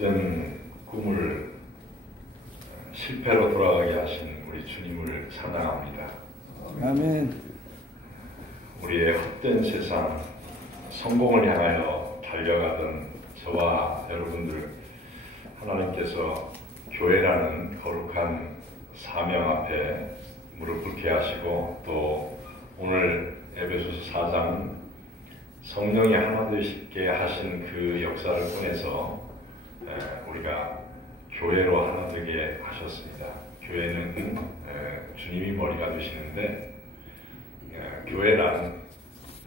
헛된 꿈을 실패로 돌아가게 하신 우리 주님을 찬양합니다. 아멘. 우리의 헛된 세상, 성공을 향하여 달려가던 저와 여러분들, 하나님께서 교회라는 거룩한 사명 앞에 무릎 꿇게 하시고, 또 오늘 에베소서 4장 성령이 하나 되시게 하신 그 역사를 통해서 우리가 교회로 하나 되게 하셨습니다. 교회는 주님이 머리가 되시는데, 교회란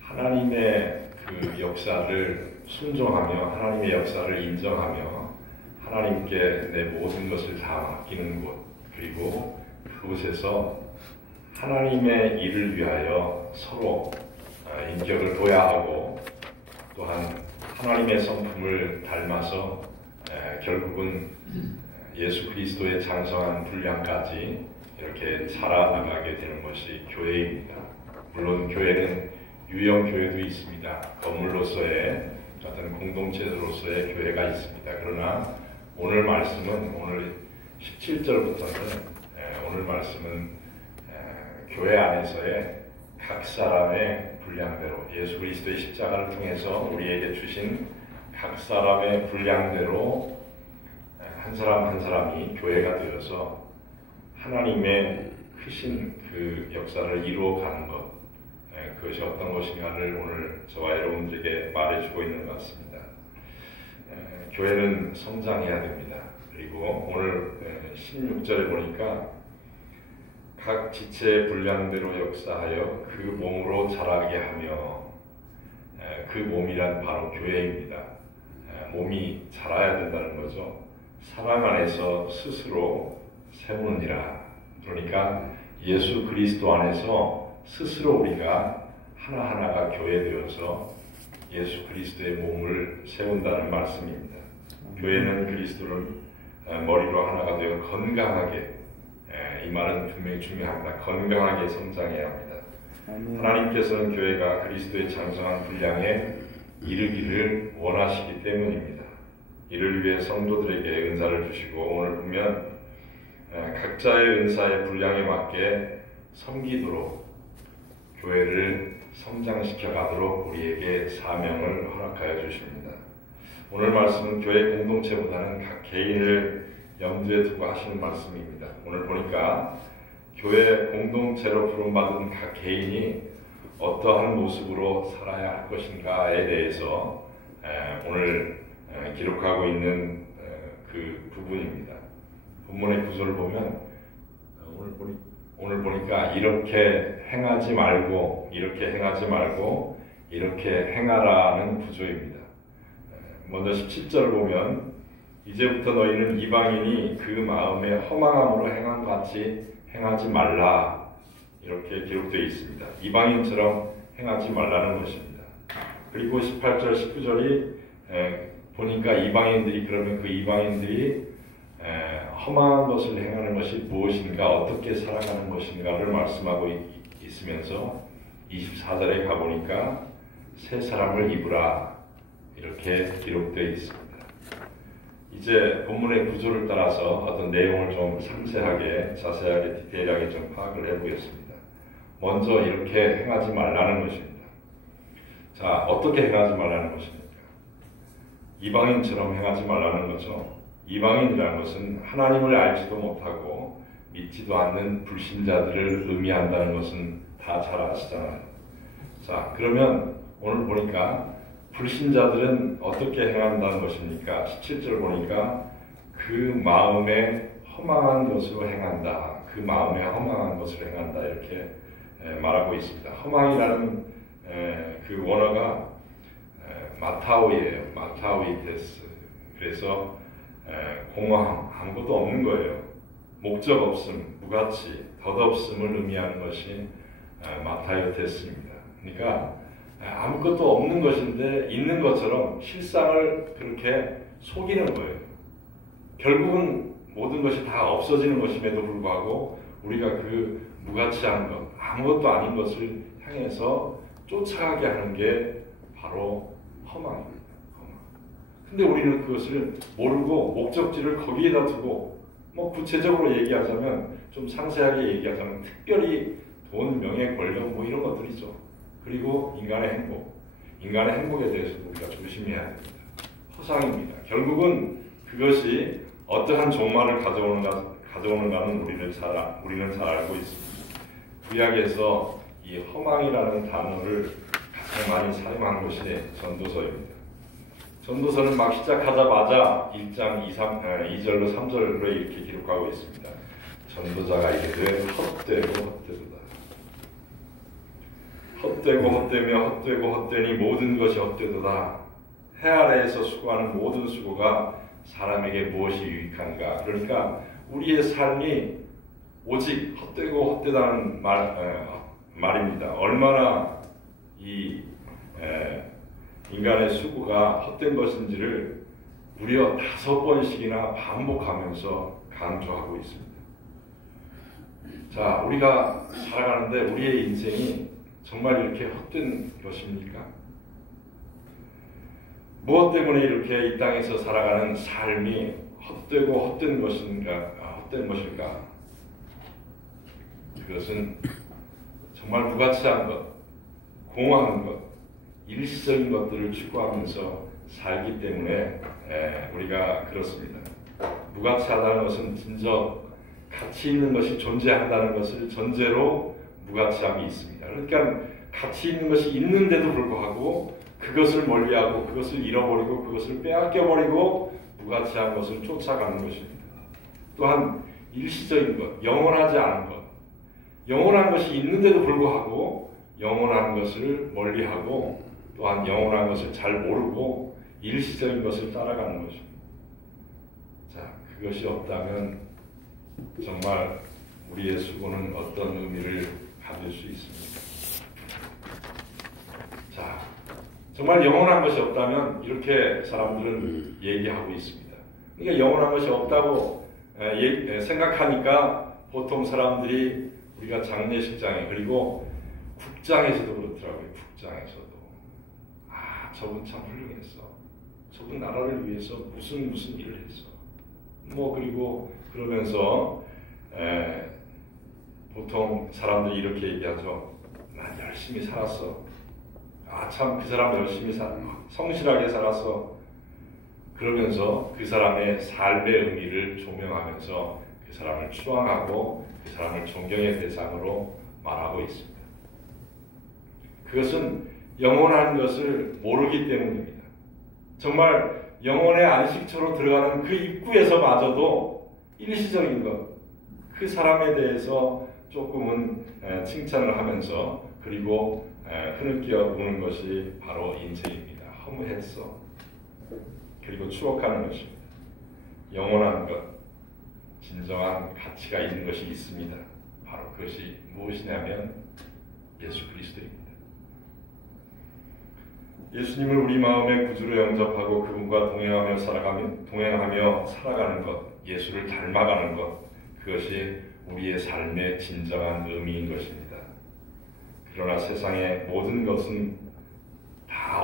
하나님의 그 역사를 순종하며 하나님의 역사를 인정하며 하나님께 내 모든 것을 다 맡기는 곳, 그리고 그곳에서 하나님의 일을 위하여 서로 인격을 도야하고, 또한 하나님의 성품을 닮아서 결국은 예수 그리스도의 장성한 분량까지 이렇게 자라나가게 되는 것이 교회입니다. 물론 교회는 유형 교회도 있습니다. 건물로서의 어떤 공동체로서의 교회가 있습니다. 그러나 오늘 말씀은, 오늘 17절부터는 오늘 말씀은 교회 안에서의 각 사람의 분량대로, 예수 그리스도의 십자가를 통해서 우리에게 주신 각 사람의 분량대로 한 사람 한 사람이 교회가 되어서 하나님의 크신 그 역사를 이루어가는 것, 그것이 어떤 것인가를 오늘 저와 여러분들에게 말해주고 있는 것 같습니다. 교회는 성장해야 됩니다. 그리고 오늘 16절에 보니까 각 지체의 분량대로 역사하여 그 몸으로 자라게 하며, 그 몸이란 바로 교회입니다. 몸이 자라야 된다는 거죠. 사랑 안에서 스스로 세우느니라. 그러니까 예수 그리스도 안에서 스스로 우리가 하나하나가 교회되어서 예수 그리스도의 몸을 세운다는 말씀입니다. 교회는 그리스도를 머리로 하나가 되어 건강하게, 이 말은 분명히 중요합니다. 건강하게 성장해야 합니다. 하나님께서는 교회가 그리스도의 장성한 분량에 이르기를 원하시기 때문입니다. 이를 위해 성도들에게 은사를 주시고, 오늘 보면 각자의 은사의 분량에 맞게 섬기도록, 교회를 성장시켜 가도록 우리에게 사명을 허락하여 주십니다. 오늘 말씀은 교회 공동체보다는 각 개인을 염두에 두고 하시는 말씀입니다. 오늘 보니까 교회 공동체로 부름받은 각 개인이 어떠한 모습으로 살아야 할 것인가에 대해서 오늘 기록하고 있는 그 부분입니다. 본문의 구절을 보면 오늘 보니까 이렇게 행하지 말고, 이렇게 행하지 말고, 이렇게 행하라는 구조입니다. 먼저 17절을 보면, 이제부터 너희는 이방인이 그 마음에 허망함으로 행한 것 같이 행하지 말라, 이렇게 기록되어 있습니다. 이방인처럼 행하지 말라는 것입니다. 그리고 18절, 19절이 보니까 이방인들이, 그러면 그 이방인들이 험한 것을 행하는 것이 무엇인가, 어떻게 살아가는 것인가를 말씀하고 있으면서 24절에 가보니까 새 사람을 입으라, 이렇게 기록되어 있습니다. 이제 본문의 구조를 따라서 어떤 내용을 좀 상세하게, 자세하게, 디테일하게 좀 파악을 해보겠습니다. 먼저 이렇게 행하지 말라는 것입니다. 자, 어떻게 행하지 말라는 것입니까? 이방인처럼 행하지 말라는 거죠. 이방인이라는 것은 하나님을 알지도 못하고 믿지도 않는 불신자들을 의미한다는 것은 다 잘 아시잖아요. 자, 그러면 오늘 보니까 불신자들은 어떻게 행한다는 것입니까? 17절 보니까 그 마음에 허망한 것으로 행한다. 그 마음에 허망한 것을 행한다. 이렇게 말하고 있습니다. 허망이라는 그 원어가 마타오이에요. 마타오이테스. 그래서 공허함, 아무것도 없는 거예요. 목적 없음, 무가치, 덧없음을 의미하는 것이 마타오테스입니다. 그러니까 아무것도 없는 것인데 있는 것처럼 실상을 그렇게 속이는 거예요. 결국은 모든 것이 다 없어지는 것임에도 불구하고 우리가 그 무가치한 것, 아무것도 아닌 것을 향해서 쫓아가게 하는 게 바로 허망입니다. 허망. 근데 우리는 그것을 모르고 목적지를 거기에다 두고 구체적으로 얘기하자면 좀 상세하게 얘기하자면 특별히 돈, 명예, 권력 이런 것들이죠. 그리고 인간의 행복에 대해서도 우리가 조심해야 됩니다. 허상입니다. 결국은 그것이 어떠한 종말을 가져오는가는 우리는 잘 알고 있습니다. 구약에서 이 허망이라는 단어를 가장 많이 사용한 것이 전도서입니다. 전도서는 막 시작하자마자 1장 2절로 3절로 이렇게 기록하고 있습니다. 전도자가 이르되 헛되고 헛되니 모든 것이 헛되도다. 해 아래에서 수고하는 모든 수고가 사람에게 무엇이 유익한가. 그러니까 우리의 삶이 오직 헛되고 헛되다는 말입니다. 얼마나 이 인간의 수고가 헛된 것인지를 무려 5번씩이나 반복하면서 강조하고 있습니다. 자, 우리가 살아가는데 우리의 인생이 정말 이렇게 헛된 것입니까? 무엇 때문에 이렇게 이 땅에서 살아가는 삶이 헛되고 헛된 것일까? 그것은 정말 무가치한 것, 공허한 것, 일시적인 것들을 추구하면서 살기 때문에 우리가 그렇습니다. 무가치하다는 것은 진정 가치 있는 것이 존재한다는 것을 전제로 무가치함이 있습니다. 그러니까 가치 있는 것이 있는데도 불구하고 그것을 멀리하고 그것을 잃어버리고 그것을 빼앗겨버리고 무가치한 것을 쫓아가는 것입니다. 또한 일시적인 것, 영원하지 않은 것, 영원한 것이 있는데도 불구하고 영원한 것을 멀리하고 또한 영원한 것을 잘 모르고 일시적인 것을 따라가는 것입니다. 자, 그것이 없다면 정말 우리의 수고는 어떤 의미를 가질 수 있습니까? 자, 정말 영원한 것이 없다면 이렇게 사람들은 얘기하고 있습니다. 그러니까 영원한 것이 없다고 생각하니까 보통 사람들이 우리가 장례식장에 그리고 국장에서도 그렇더라고요. 국장에서도 저분 참 훌륭했어. 저분 나라를 위해서 무슨 일을 했어. 그리고 그러면서 보통 사람들이 이렇게 얘기하죠. 난 열심히 살았어. 참 그 사람 열심히 성실하게 살았어. 그러면서 그 사람의 삶의 의미를 조명하면서 그 사람을 추앙하고 그 사람을 존경의 대상으로 말하고 있습니다. 그것은 영원한 것을 모르기 때문입니다. 정말 영혼의 안식처로 들어가는 그 입구에서마저도 일시적인 것, 그 사람에 대해서 조금은 칭찬을 하면서 그리고 흐느껴 보는 것이 바로 인생입니다. 허무했어. 그리고 추억하는 것입니다. 영원한 것, 진정한 가치가 있는 것이 있습니다. 바로 그것이 무엇이냐면 예수 그리스도입니다. 예수님을 우리 마음의 구주로 영접하고 그분과 동행하며 살아가는 것, 예수를 닮아가는 것, 그것이 우리의 삶의 진정한 의미인 것입니다. 그러나 세상의 모든 것은 다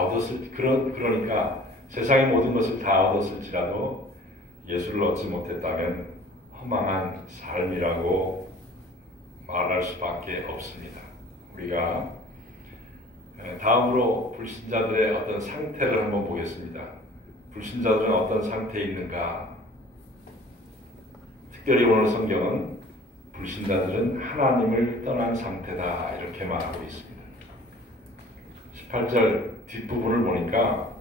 그러니까 세상의 모든 것을 다 얻었을지라도 예수를 얻지 못했다면 허망한 삶이라고 말할 수밖에 없습니다. 우리가 다음으로 불신자들의 어떤 상태를 한번 보겠습니다. 불신자들은 어떤 상태에 있는가? 특별히 오늘 성경은 불신자들은 하나님을 떠난 상태다 이렇게 말하고 있습니다. 18절 뒷부분을 보니까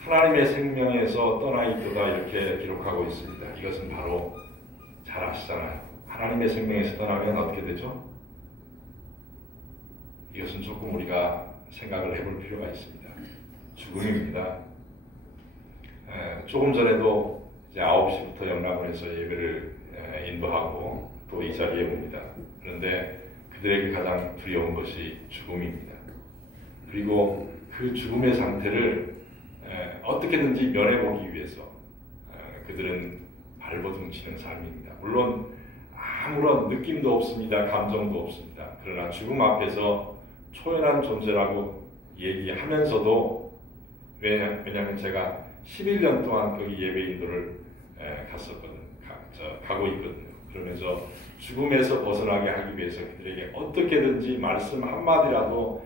하나님의 생명에서 떠나 있도다 이렇게 기록하고 있습니다. 이것은 바로 잘 아시잖아요. 하나님의 생명에서 떠나면 어떻게 되죠? 이것은 조금 우리가 생각을 해볼 필요가 있습니다. 죽음입니다. 조금 전에도 이제 9시부터 영락원에서 예배를 인도하고 또 이 자리에 옵니다. 그런데 그들에게 가장 두려운 것이 죽음입니다. 그리고 그 죽음의 상태를 어떻게든지 면해보기 위해서 그들은 발버둥치는 삶입니다. 물론 아무런 느낌도 없습니다. 감정도 없습니다. 그러나 죽음 앞에서 초연한 존재라고 얘기하면서도 왜냐하면 제가 11년 동안 거기 예배 인도를 가고 있거든요. 그러면서 죽음에서 벗어나게 하기 위해서 그들에게 어떻게든지 말씀 한마디라도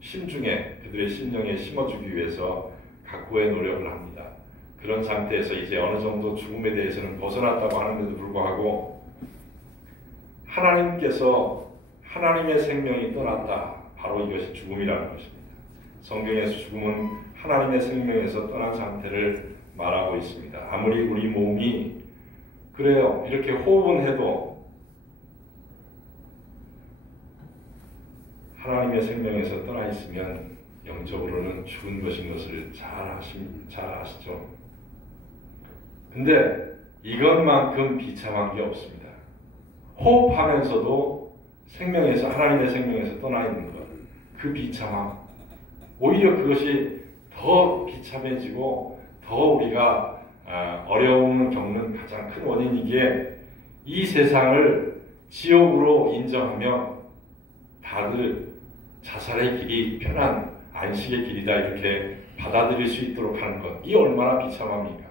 심중에 그들의 심령에 심어주기 위해서 각고의 노력을 합니다. 그런 상태에서 이제 어느 정도 죽음에 대해서는 벗어났다고 하는데도 불구하고 하나님께서 하나님의 생명이 떠났다. 바로 이것이 죽음이라는 것입니다. 성경에서 죽음은 하나님의 생명에서 떠난 상태를 말하고 있습니다. 아무리 우리 몸이 그래요. 이렇게 호흡은 해도 하나님의 생명에서 떠나 있으면 영적으로는 죽은 것인 것을 잘 아시죠? 근데 이것만큼 비참한 게 없습니다. 호흡하면서도 생명에서 하나님의 생명에서 떠나 있는 것, 그 비참함, 오히려 그것이 더 비참해지고 더 우리가 어려움을 겪는 가장 큰 원인이기에 이 세상을 지옥으로 인정하며 다들 자살의 길이 편한 안식의 길이다 이렇게 받아들일 수 있도록 하는 것, 이 얼마나 비참합니까?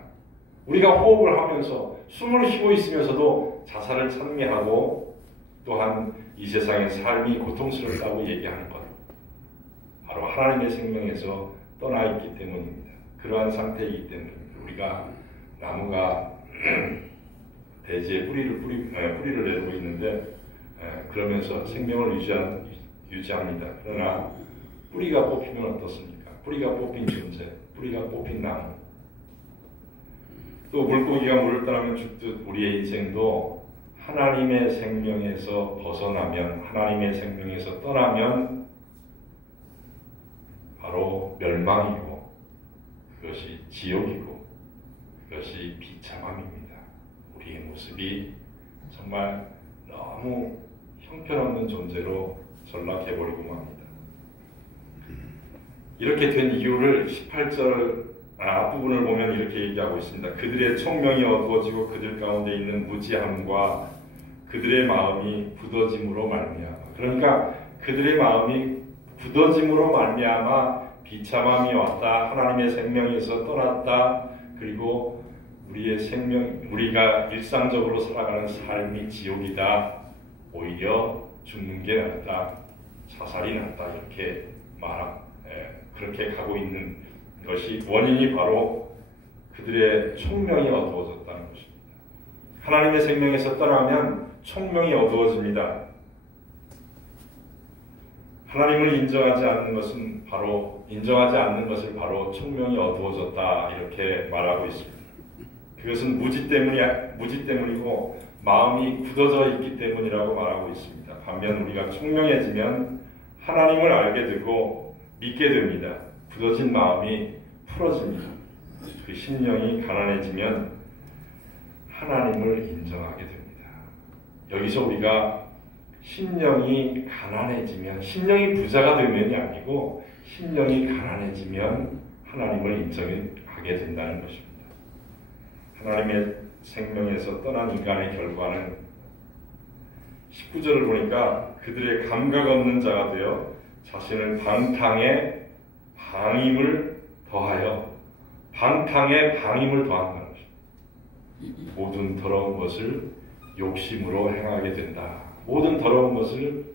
우리가 호흡을 하면서 숨을 쉬고 있으면서도 자살을 찬미하고 또한 이 세상의 삶이 고통스럽다고 얘기하는 것, 바로 하나님의 생명에서 떠나 있기 때문입니다. 그러한 상태이기 때문입니다. 우리가 나무가 대지에 뿌리를 내리고 있는데 그러면서 생명을 유지합니다. 그러나 뿌리가 뽑히면 어떻습니까? 뿌리가 뽑힌 존재, 뿌리가 뽑힌 나무. 또 물고기가 물을 떠나면 죽듯 우리의 인생도 하나님의 생명에서 벗어나면, 하나님의 생명에서 떠나면 바로 멸망이고 그것이 지옥이고 그것이 비참함입니다. 우리의 모습이 정말 너무 형편없는 존재로 전락해버리고 맙니다. 이렇게 된 이유를 18절 앞부분을 보면 이렇게 얘기하고 있습니다. 그들의 총명이 어두워지고 그들 가운데 있는 무지함과 그들의 마음이 굳어짐으로 말미암아. 그러니까 그들의 마음이 굳어짐으로 말미암아 비참함이 왔다. 하나님의 생명에서 떠났다. 그리고 우리가 일상적으로 살아가는 삶이 지옥이다. 오히려 죽는 게 낫다. 자살이 낫다. 이렇게 그렇게 가고 있는 것이 원인이 바로 그들의 총명이 어두워졌다는 것입니다. 하나님의 생명에서 떠나면 총명이 어두워집니다. 하나님을 인정하지 않는 것을 바로 총명이 어두워졌다 이렇게 말하고 있습니다. 그것은 무지 때문이고 마음이 굳어져 있기 때문이라고 말하고 있습니다. 반면 우리가 총명해지면 하나님을 알게 되고 믿게 됩니다. 굳어진 마음이 풀어집니다. 그 심령이 가난해지면 하나님을 인정하게 됩니다. 여기서 우리가 심령이 가난해지면, 심령이 부자가 되면이 아니고 심령이 가난해지면 하나님을 인정하게 된다는 것입니다. 하나님의 생명에서 떠난 인간의 결과는 19절을 보니까 그들의 감각 없는 자가 되어 자신을 방탕에 방임을 더한다는 것입니다. 모든 더러운 것을 욕심으로 행하게 된다. 모든 더러운 것을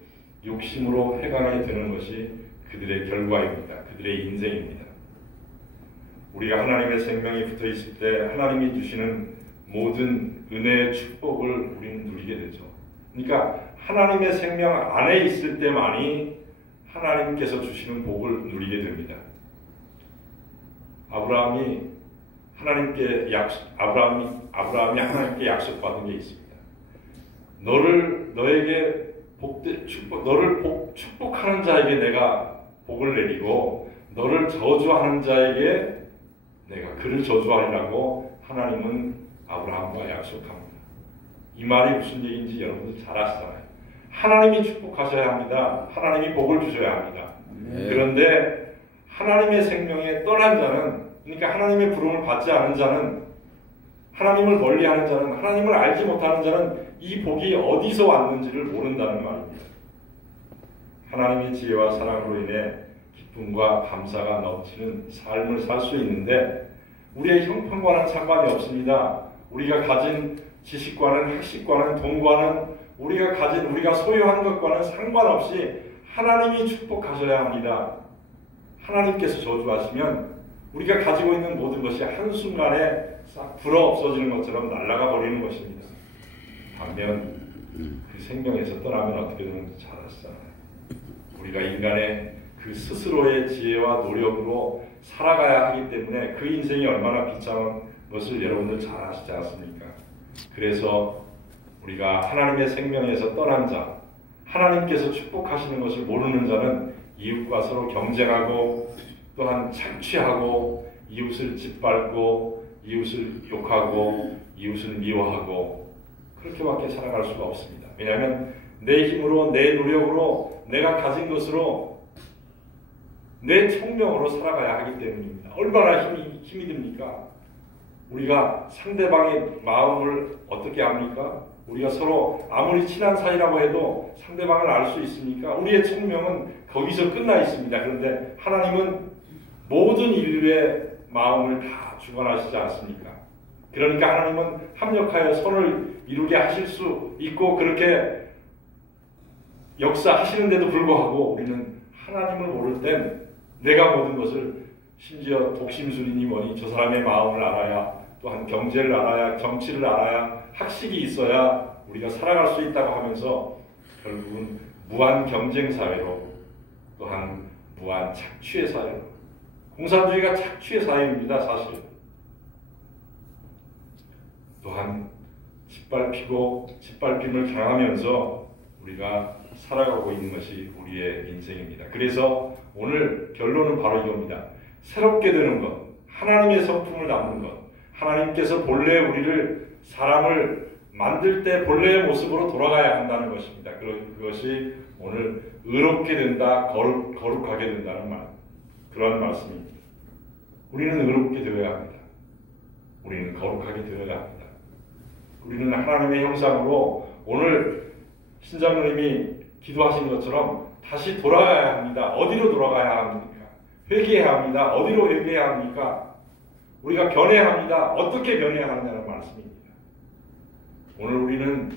욕심으로 행하게 되는 것이 그들의 결과입니다. 그들의 인생입니다. 우리가 하나님의 생명이 붙어 있을 때 하나님이 주시는 모든 은혜의 축복을 우리는 누리게 되죠. 그러니까 하나님의 생명 안에 있을 때만이 하나님께서 주시는 복을 누리게 됩니다. 아브라함이 하나님께 약속받은 게 있습니다. 너를 축복하는 자에게 내가 복을 내리고 너를 저주하는 자에게 내가 그를 저주하리라고 하나님은 아브라함과 약속합니다. 이 말이 무슨 얘기인지 여러분들 잘 아시잖아요. 하나님이 축복하셔야 합니다. 하나님이 복을 주셔야 합니다. 네. 그런데 하나님의 생명에 떠난 자는, 그러니까 하나님의 부름을 받지 않은 자는, 하나님을 멀리하는 자는, 하나님을 알지 못하는 자는 이 복이 어디서 왔는지를 모른다는 말입니다. 하나님의 지혜와 사랑으로 인해 기쁨과 감사가 넘치는 삶을 살 수 있는데 우리의 형편과는 상관이 없습니다. 우리가 가진 지식과는 학식과는 돈과는 우리가 소유한 것과는 상관없이 하나님이 축복하셔야 합니다. 하나님께서 저주하시면 우리가 가지고 있는 모든 것이 한순간에 싹 불어 없어지는 것처럼 날아가 버리는 것입니다. 반면 그 생명에서 떠나면 어떻게 되는지 잘 아시잖아요. 우리가 인간의 그 스스로의 지혜와 노력으로 살아가야 하기 때문에 그 인생이 얼마나 비참한 것을 여러분들 잘 아시지 않습니까? 그래서 우리가 하나님의 생명에서 떠난 자, 하나님께서 축복하시는 것을 모르는 자는 이웃과 서로 경쟁하고 또한 착취하고 이웃을 짓밟고 이웃을 욕하고 이웃을 미워하고 그렇게밖에 살아갈 수가 없습니다. 왜냐하면 내 힘으로 내 노력으로 내가 가진 것으로 내 총명으로 살아가야 하기 때문입니다. 얼마나 힘이 듭니까? 우리가 상대방의 마음을 어떻게 압니까? 우리가 서로 아무리 친한 사이라고 해도 상대방을 알 수 있습니까? 우리의 총명은 거기서 끝나 있습니다. 그런데 하나님은 모든 인류의 마음을 다 주관하시지 않습니까? 그러니까 하나님은 합력하여 선을 이루게 하실 수 있고 그렇게 역사하시는데도 불구하고 우리는 하나님을 모를 땐 내가 모든 것을 심지어 독심술이니 뭐니 저 사람의 마음을 알아야 또한 경제를 알아야 정치를 알아야 학식이 있어야 우리가 살아갈 수 있다고 하면서 결국은 무한 경쟁 사회로 또한 무한 착취의 사회로 공산주의가 착취의 사회입니다. 사실 또한 짓밟힘을 당하면서 우리가 살아가고 있는 것이 우리의 인생입니다. 그래서 오늘 결론은 바로 이겁니다. 새롭게 되는 것, 하나님의 성품을 담는 것, 하나님께서 본래 우리를 사람을 만들 때 본래의 모습으로 돌아가야 한다는 것입니다. 그것이 오늘 의롭게 된다, 거룩하게 된다는 그런 말씀입니다. 우리는 의롭게 되어야 합니다. 우리는 거룩하게 되어야 합니다. 우리는 하나님의 형상으로 오늘 신장로님이 기도하신 것처럼 다시 돌아가야 합니다. 어디로 돌아가야 합니까? 회개해야 합니다. 어디로 회개해야 합니까? 우리가 변해야 합니다. 어떻게 변해야 하느냐는 말씀입니다. 오늘 우리는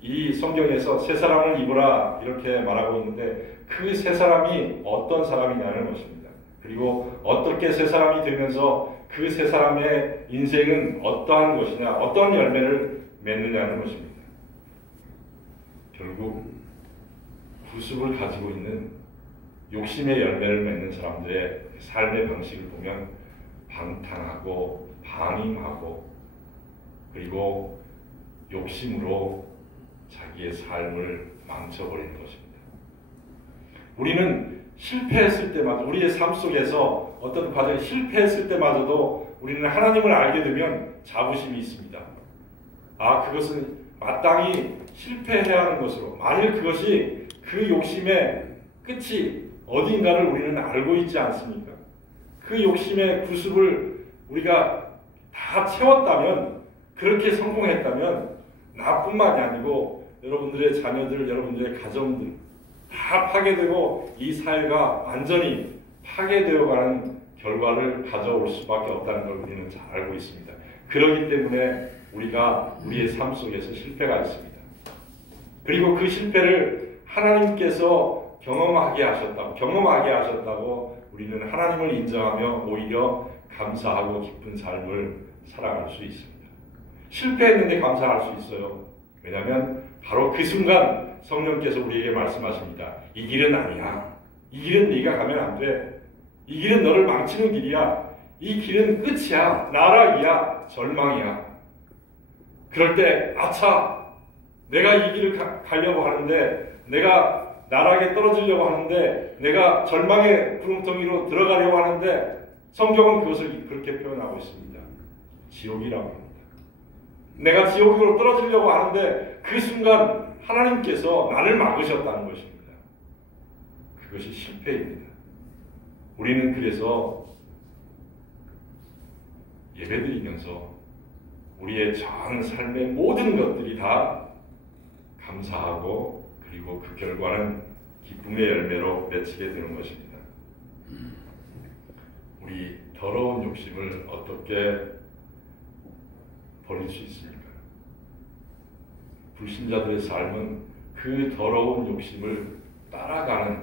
이 성경에서 새 사람을 입으라 이렇게 말하고 있는데 그 새 사람이 어떤 사람이냐는 것입니다. 그리고 어떻게 새 사람이 되면서 그 새 사람의 인생은 어떠한 것이냐, 어떤 열매를 맺느냐는 것입니다. 결국 구습을 가지고 있는 욕심의 열매를 맺는 사람들의 삶의 방식을 보면 방탕하고 방임하고 그리고 욕심으로 자기의 삶을 망쳐버리는 것입니다. 우리는 실패했을 때마다 우리의 삶 속에서 어떤 과정에 실패했을 때마저도 우리는 하나님을 알게 되면 자부심이 있습니다. 그것은 마땅히 실패해야 하는 것으로 만일 그것이 그 욕심의 끝이 어딘가를 우리는 알고 있지 않습니까? 그 욕심의 구습을 우리가 다 채웠다면 그렇게 성공했다면 나뿐만이 아니고 여러분들의 자녀들, 여러분들의 가정들 다 파괴되고 이 사회가 완전히 파괴되어가는 결과를 가져올 수밖에 없다는 걸 우리는 잘 알고 있습니다. 그렇기 때문에 우리가 우리의 삶 속에서 실패가 있습니다. 그리고 그 실패를 하나님께서 경험하게 하셨다고 우리는 하나님을 인정하며 오히려 감사하고 기쁜 삶을 살아갈 수 있습니다. 실패했는데 감사할 수 있어요. 왜냐하면 바로 그 순간 성령께서 우리에게 말씀하십니다. 이 길은 아니야. 이 길은 네가 가면 안 돼. 이 길은 너를 망치는 길이야. 이 길은 끝이야. 나락이야. 절망이야. 그럴 때 아차! 내가 이 길을 가려고 하는데 내가 나락에 떨어지려고 하는데 내가 절망의 구름텅이로 들어가려고 하는데 성경은 그것을 그렇게 표현하고 있습니다. 지옥이라고 합니다. 내가 지옥으로 떨어지려고 하는데 그 순간 하나님께서 나를 막으셨다는 것입니다. 그것이 실패입니다. 우리는 그래서 예배드리면서 우리의 전 삶의 모든 것들이 다 감사하고 그리고 그 결과는 기쁨의 열매로 맺히게 되는 것입니다. 우리 더러운 욕심을 어떻게 버릴 수 있습니까? 불신자들의 삶은 그 더러운 욕심을 따라가는,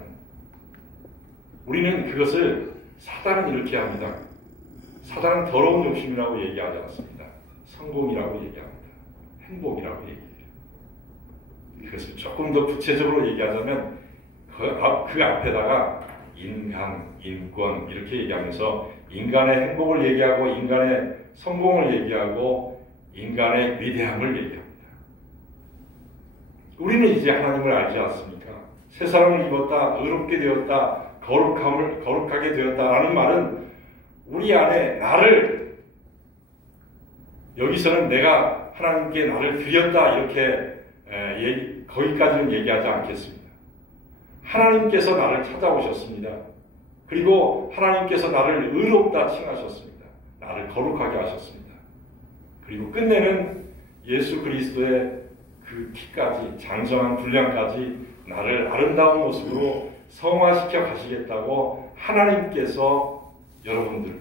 우리는 그것을 사단은 이렇게 합니다. 사단은 더러운 욕심이라고 얘기하지 않습니다. 성공이라고 얘기합니다. 행복이라고 얘기해요. 그것을 조금 더 구체적으로 얘기하자면 그 앞에다가 인간, 인권 이렇게 얘기하면서 인간의 행복을 얘기하고 인간의 성공을 얘기하고 인간의 위대함을 얘기합니다. 우리는 이제 하나님을 알지 않습니까? 새 사람을 입었다, 의롭게 되었다, 거룩하게 되었다라는 말은 우리 안에 나를, 여기서는 내가 하나님께 나를 드렸다 이렇게 거기까지는 얘기하지 않겠습니다. 하나님께서 나를 찾아오셨습니다. 그리고 하나님께서 나를 의롭다 칭하셨습니다. 나를 거룩하게 하셨습니다. 그리고 끝내는 예수 그리스도의 그 키까지, 장성한 분량까지 나를 아름다운 모습으로 성화시켜 가시겠다고 하나님께서 여러분들,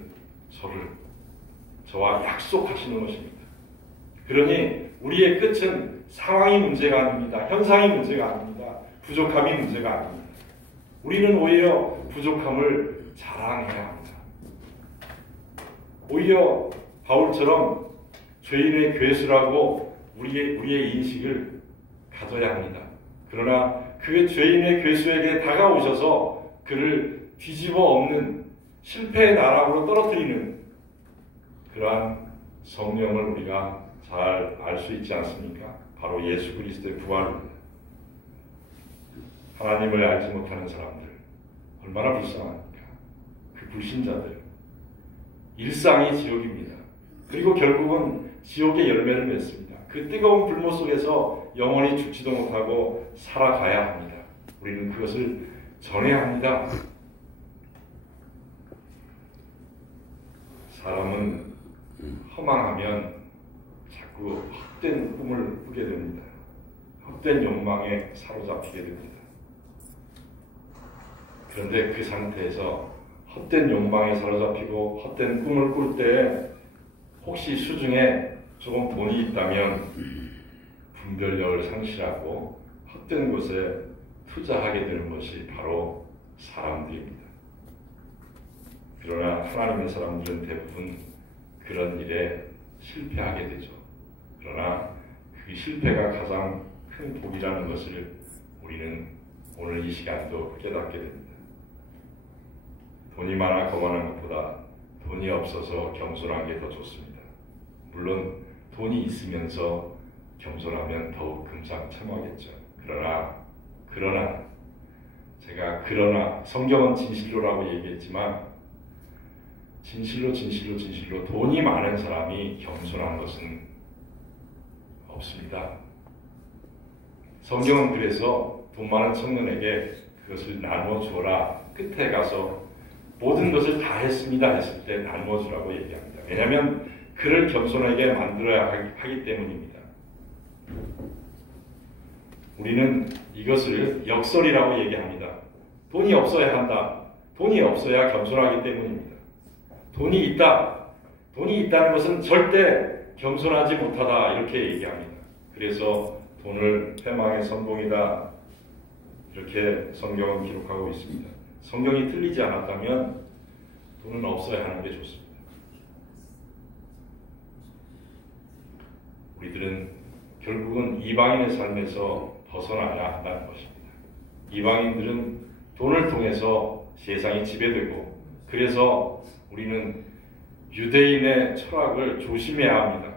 저와 약속하시는 것입니다. 그러니 우리의 끝은 상황이 문제가 아닙니다. 현상이 문제가 아닙니다. 부족함이 문제가 아닙니다. 우리는 오히려 부족함을 자랑해야 합니다. 오히려 바울처럼 죄인의 괴수라고 우리의 인식을 가져야 합니다. 그러나 그 죄인의 괴수에게 다가오셔서 그를 뒤집어 엎는 실패의 나락으로 떨어뜨리는 그러한 성령을 우리가 잘 알 수 있지 않습니까? 바로 예수 그리스도의 부활입니다. 하나님을 알지 못하는 사람들 얼마나 불쌍합니까? 그 불신자들 일상이 지옥입니다. 그리고 결국은 지옥의 열매를 맺습니다. 그 뜨거운 불못 속에서 영원히 죽지도 못하고 살아가야 합니다. 우리는 그것을 전해야 합니다. 사람은 허망하면 자꾸 헛된 꿈을 꾸게 됩니다. 헛된 욕망에 사로잡히게 됩니다. 그런데 그 상태에서 헛된 욕망에 사로잡히고 헛된 꿈을 꿀 때 혹시 수중에 조금 돈이 있다면 분별력을 상실하고 헛된 곳에 투자하게 되는 것이 바로 사람들입니다. 그러나 하나님의 사람들은 대부분 그런 일에 실패하게 되죠. 그러나 그 실패가 가장 큰 복이라는 것을 우리는 오늘 이 시간도 깨닫게 됩니다. 돈이 많아 거만한 것보다 돈이 없어서 겸손한 게 더 좋습니다. 물론 돈이 있으면서 겸손하면 더욱 금상첨화겠죠. 그러나 제가 성경은 진실로라고 얘기했지만 진실로 돈이 많은 사람이 겸손한 것은 없습니다. 성경은 그래서 돈 많은 청년에게 그것을 나누어 주어라, 끝에 가서 모든 것을 다 했습니다 했을 때 나누어 주라고 얘기합니다. 왜냐하면 그를 겸손하게 만들어야 하기 때문입니다. 우리는 이것을 역설이라고 얘기합니다. 돈이 없어야 한다. 돈이 없어야 겸손하기 때문입니다. 돈이 있다는 것은 절대 겸손하지 못하다 이렇게 얘기합니다. 그래서 돈을 패망의 선봉이다 이렇게 성경은 기록하고 있습니다. 성경이 틀리지 않았다면 돈은 없어야 하는 게 좋습니다. 우리들은 결국은 이방인의 삶에서 벗어나야 한다는 것입니다. 이방인들은 돈을 통해서 세상이 지배되고, 그래서 우리는 유대인의 철학을 조심해야 합니다.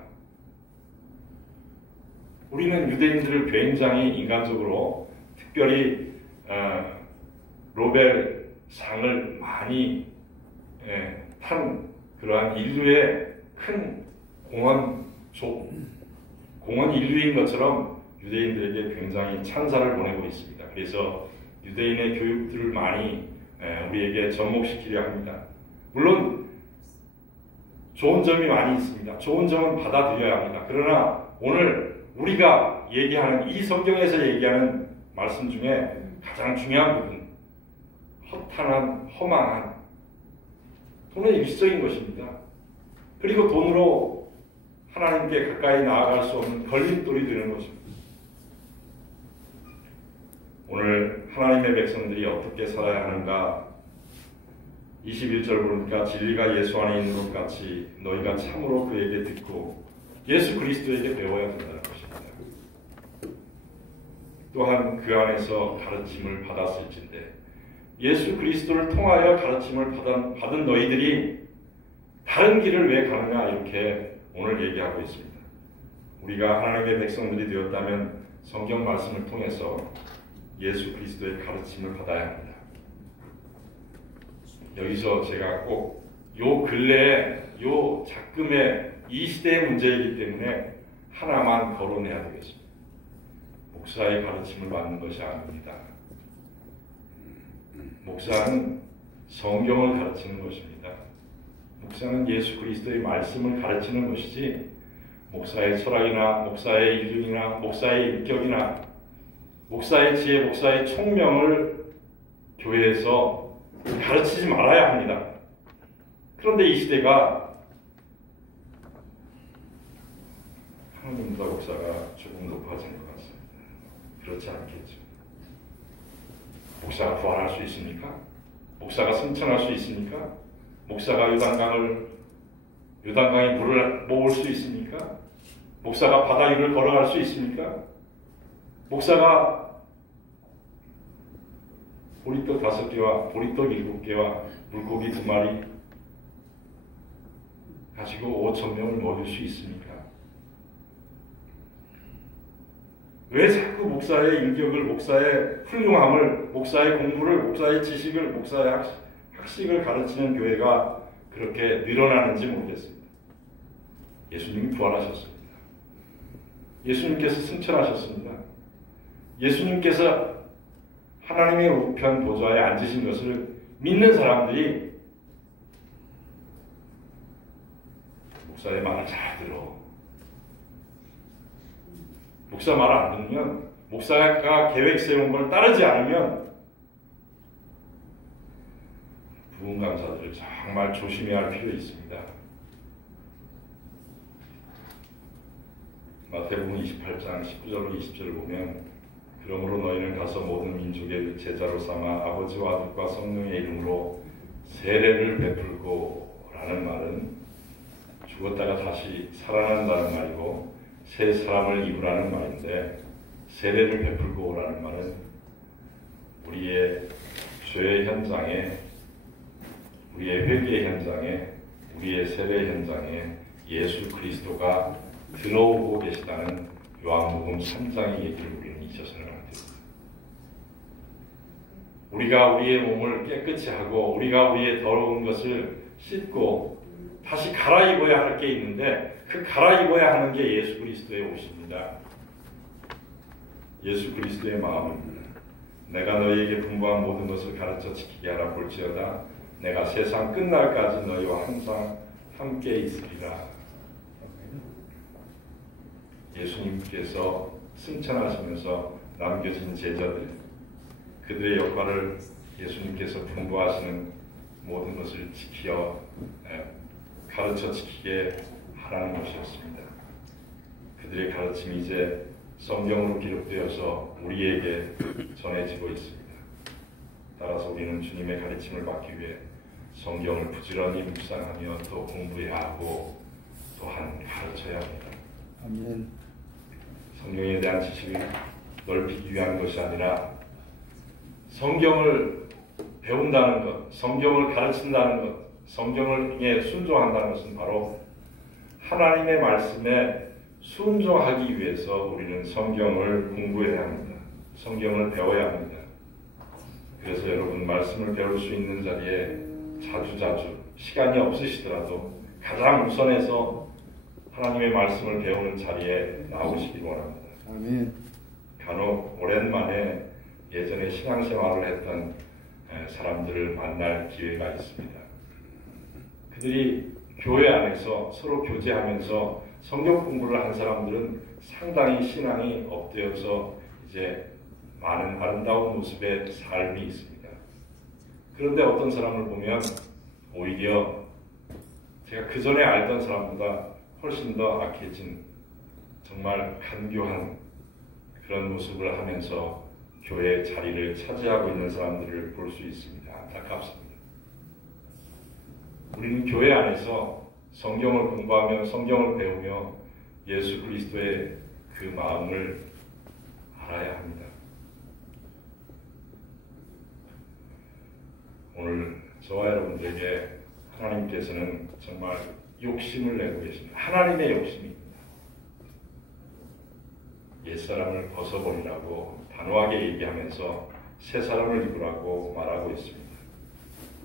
우리는 유대인들을 굉장히 인간적으로, 특별히 노벨상을 많이 탄 그러한 인류의 큰 공헌 인류인 것처럼 유대인들에게 굉장히 찬사를 보내고 있습니다. 그래서 유대인의 교육들을 많이 우리에게 접목시키려 합니다. 물론 좋은 점이 많이 있습니다. 좋은 점은 받아들여야 합니다. 그러나 오늘 우리가 얘기하는 이 성경에서 얘기하는 말씀 중에 가장 중요한 부분, 허탄한, 허망한 돈은 일시적인 것입니다. 그리고 돈으로 하나님께 가까이 나아갈 수 없는 걸림돌이 되는 것입니다. 오늘 하나님의 백성들이 어떻게 살아야 하는가? 21절 보니까 진리가 예수 안에 있는 것 같이 너희가 참으로 그에게 듣고 예수 그리스도에게 배워야 된다는 것입니다. 또한 그 안에서 가르침을 받았을진데 예수 그리스도를 통하여 가르침을 받은 너희들이 다른 길을 왜 가느냐 이렇게 오늘 얘기하고 있습니다. 우리가 하나님의 백성들이 되었다면 성경 말씀을 통해서 예수 그리스도의 가르침을 받아야 합니다. 여기서 제가 꼭 요 근래에 요 작금의 이 시대의 문제이기 때문에 하나만 거론해야 되겠습니다. 목사의 가르침을 받는 것이 아닙니다. 목사는 성경을 가르치는 것입니다. 목사는 예수 그리스도의 말씀을 가르치는 것이지 목사의 철학이나 목사의 이론이나 목사의 인격이나 목사의 지혜, 목사의 총명을 교회에서 가르치지 말아야 합니다. 그런데 이 시대가 하나님보다 목사가 조금 높아진 것 같습니다. 그렇지 않겠죠. 목사가 부활할 수 있습니까? 목사가 승천할 수 있습니까? 목사가 요단강에 물을 모을 수 있습니까? 목사가 바다 위를 걸어갈 수 있습니까? 목사가 보리떡 5개와 보리떡 7개와 물고기 2마리 가지고 5,000명을 먹일 수 있습니까? 왜 자꾸 목사의 인격을, 목사의 훌륭함을, 목사의 공부를, 목사의 지식을, 목사의 학식을 가르치는 교회가 그렇게 늘어나는지 모르겠습니다. 예수님이 부활하셨습니다. 예수님께서 승천하셨습니다. 예수님께서 하나님의 우편 보좌에 앉으신 것을 믿는 사람들이 목사의 말을 잘 들어. 목사 말 안 듣면, 목사가 계획 세운 걸 따르지 않으면 부흥 강사들을 정말 조심해야 할 필요 있습니다. 마태복음 28장 19절로 20절을 보면 그러므로 너희는 가서 모든 민족의 제자로 삼아 아버지와 아들과 성령의 이름으로 세례를 베풀고 라는 말은 죽었다가 다시 살아난다는 말이고 새 사람을 입으라는 말인데 세례를 베풀고 라는 말은 우리의 죄의 현장에, 우리의 회개 현장에, 우리의 세례 현장에 예수 그리스도가 들어오고 계시다는 요한복음 3장의 얘기를 우리는 잊어서는 안 됩니다. 우리가 우리의 몸을 깨끗이 하고 우리가 우리의 더러운 것을 씻고 다시 갈아입어야 할 게 있는데 그 갈아입어야 하는 게 예수 그리스도의 옷입니다. 예수 그리스도의 마음입니다. 내가 너희에게 분부한 모든 것을 가르쳐 지키게 하라. 볼지어다 내가 세상 끝날까지 너희와 항상 함께 있으리라. 예수님께서 승천하시면서 남겨진 제자들, 그들의 역할을 예수님께서 분부하시는 모든 것을 가르쳐 지키게 하라는 것이었습니다. 그들의 가르침이 이제 성경으로 기록되어서 우리에게 전해지고 있습니다. 따라서 우리는 주님의 가르침을 받기 위해 성경을 부지런히 묵상하며 또 공부해야 하고 또한 가르쳐야 합니다. 아멘. 성경에 대한 지식을 넓히기 위한 것이 아니라 성경을 배운다는 것, 성경을 가르친다는 것, 성경에 순종한다는 것은 바로 하나님의 말씀에 순종하기 위해서 우리는 성경을 공부해야 합니다. 성경을 배워야 합니다. 그래서 여러분 말씀을 배울 수 있는 자리에 자주자주 시간이 없으시더라도 가장 우선해서 하나님의 말씀을 배우는 자리에 나오시기 원합니다. 아멘. 간혹 오랜만에 예전에 신앙생활을 했던 사람들을 만날 기회가 있습니다. 그들이 교회 안에서 서로 교제하면서 성경 공부를 한 사람들은 상당히 신앙이 업되어서 이제 많은 아름다운 모습의 삶이 있습니다. 그런데 어떤 사람을 보면 오히려 제가 그 전에 알던 사람보다 훨씬 더 악해진 정말 간교한 그런 모습을 하면서 교회의 자리를 차지하고 있는 사람들을 볼 수 있습니다. 안타깝습니다. 우리는 교회 안에서 성경을 공부하며 성경을 배우며 예수 그리스도의 그 마음을 알아야 합니다. 오늘 저와 여러분들에게 하나님께서는 정말 욕심을 내고 계십니다. 하나님의 욕심입니다. 옛사람을 벗어버리라고 단호하게 얘기하면서 새 사람을 입으라고 말하고 있습니다.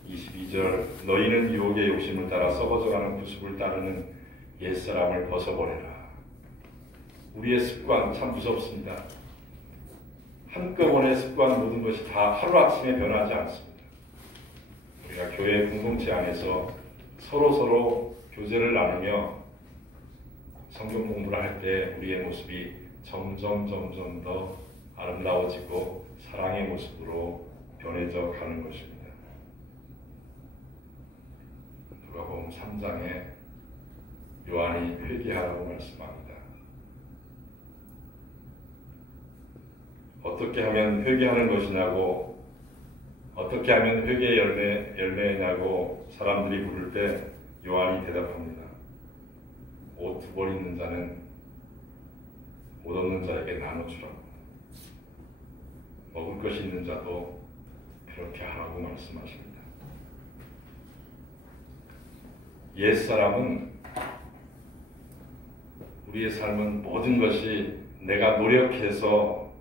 22절 너희는 유혹의 욕심을 따라 썩어져가는 구습을 따르는 옛사람을 벗어버려라. 우리의 습관 참 무섭습니다. 한꺼번에 습관 모든 것이 다 하루아침에 변하지 않습니다. 우리가 교회 공동체 안에서 서로 교제를 나누며 성경 공부를 할 때 우리의 모습이 점점 더 아름다워지고 사랑의 모습으로 변해져 가는 것입니다. 누가복음 3장에 요한이 회개하라고 말씀합니다. 어떻게 하면 회개하는 것이냐고, 어떻게 하면 회개의 열매냐고 사람들이 물을 때 요한이 대답합니다. 옷 2벌 있는 자는 못 얻는 자에게 나눠주라고, 먹을 것이 있는 자도 그렇게 하라고 말씀하십니다. 옛사람은 우리의 삶은 모든 것이 내가 노력해서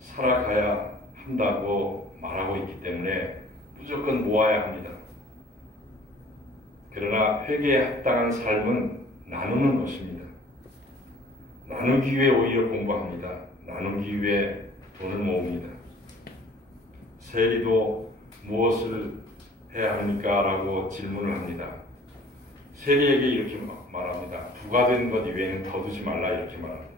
살아가야 한다고 말하고 있기 때문에 무조건 모아야 합니다. 그러나 회개에 합당한 삶은 나누는 것입니다. 나누기 위해 오히려 공부합니다. 나누기 위해 돈을 모읍니다. 세리도 무엇을 해야 합니까? 라고 질문을 합니다. 세리에게 이렇게 말합니다. 부과된 것 이외에는 더 두지 말라 이렇게 말합니다.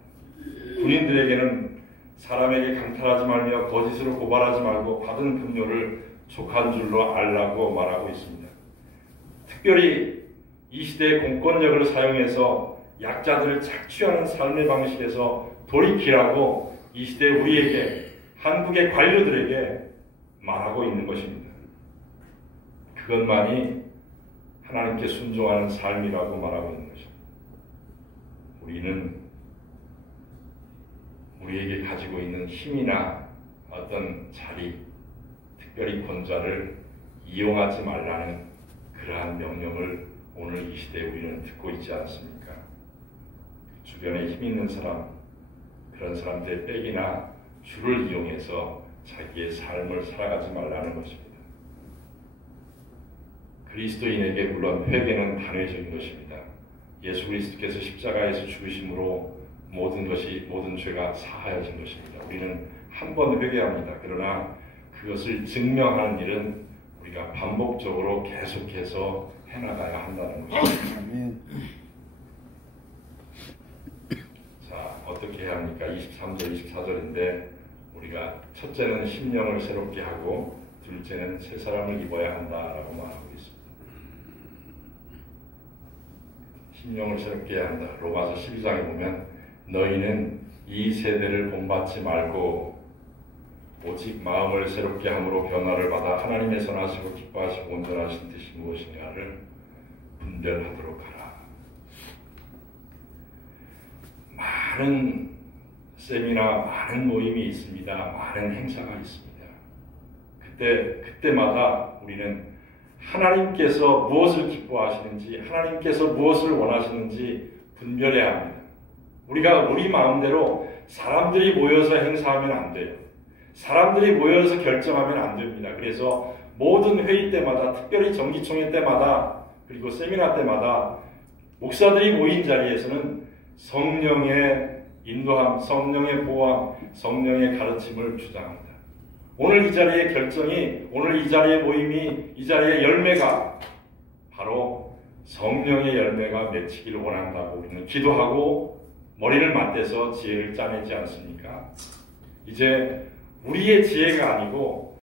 군인들에게는 사람에게 강탈하지 말며 거짓으로 고발하지 말고 받은 급료를 족한 줄로 알라고 말하고 있습니다. 특별히 이 시대의 공권력을 사용해서 약자들을 착취하는 삶의 방식에서 돌이키라고 이 시대 우리에게, 한국의 관료들에게 말하고 있는 것입니다. 그것만이 하나님께 순종하는 삶이라고 말하고 있는 것입니다. 우리는 우리에게 가지고 있는 힘이나 어떤 자리, 특별히 권좌를 이용하지 말라는 그러한 명령을 오늘 이 시대에 우리는 듣고 있지 않습니까? 주변에 힘 있는 사람, 그런 사람들의 백이나 줄을 이용해서 자기의 삶을 살아가지 말라는 것입니다. 그리스도인에게 물론 회개는 단회적인 것입니다. 예수 그리스도께서 십자가에서 죽으심으로 모든 죄가 사하여진 것입니다. 우리는 한 번 회개합니다. 그러나 그것을 증명하는 일은 우리가 반복적으로 계속해서 해나가야 한다는 것입니다. 자, 어떻게 해야 합니까? 23절, 24절인데 우리가 첫째는 심령을 새롭게 하고 둘째는 새 사람을 입어야 한다라고 말하고 있습니다. 심령을 새롭게 해야 한다. 로마서 12장에 보면 너희는 이 세대를 본받지 말고 오직 마음을 새롭게 함으로 변화를 받아 하나님의 선하시고 기뻐하시고 온전하신 뜻이 무엇인가를 분별하도록 하라. 많은 세미나, 많은 모임이 있습니다. 많은 행사가 있습니다. 그때마다 우리는 하나님께서 무엇을 기뻐하시는지, 하나님께서 무엇을 원하시는지 분별해야 합니다. 우리가 우리 마음대로 사람들이 모여서 행사하면 안 돼요. 사람들이 모여서 결정하면 안 됩니다. 그래서 모든 회의 때마다, 특별히 정기총회 때마다, 그리고 세미나 때마다 목사들이 모인 자리에서는 성령의 인도함, 성령의 보호함, 성령의 가르침을 주장합니다. 오늘 이 자리의 결정이, 오늘 이 자리의 모임이, 이 자리의 열매가 바로 성령의 열매가 맺히기를 원한다고 우리는 기도하고 머리를 맞대서 지혜를 짜내지 않습니까? 이제 우리의 지혜가 아니고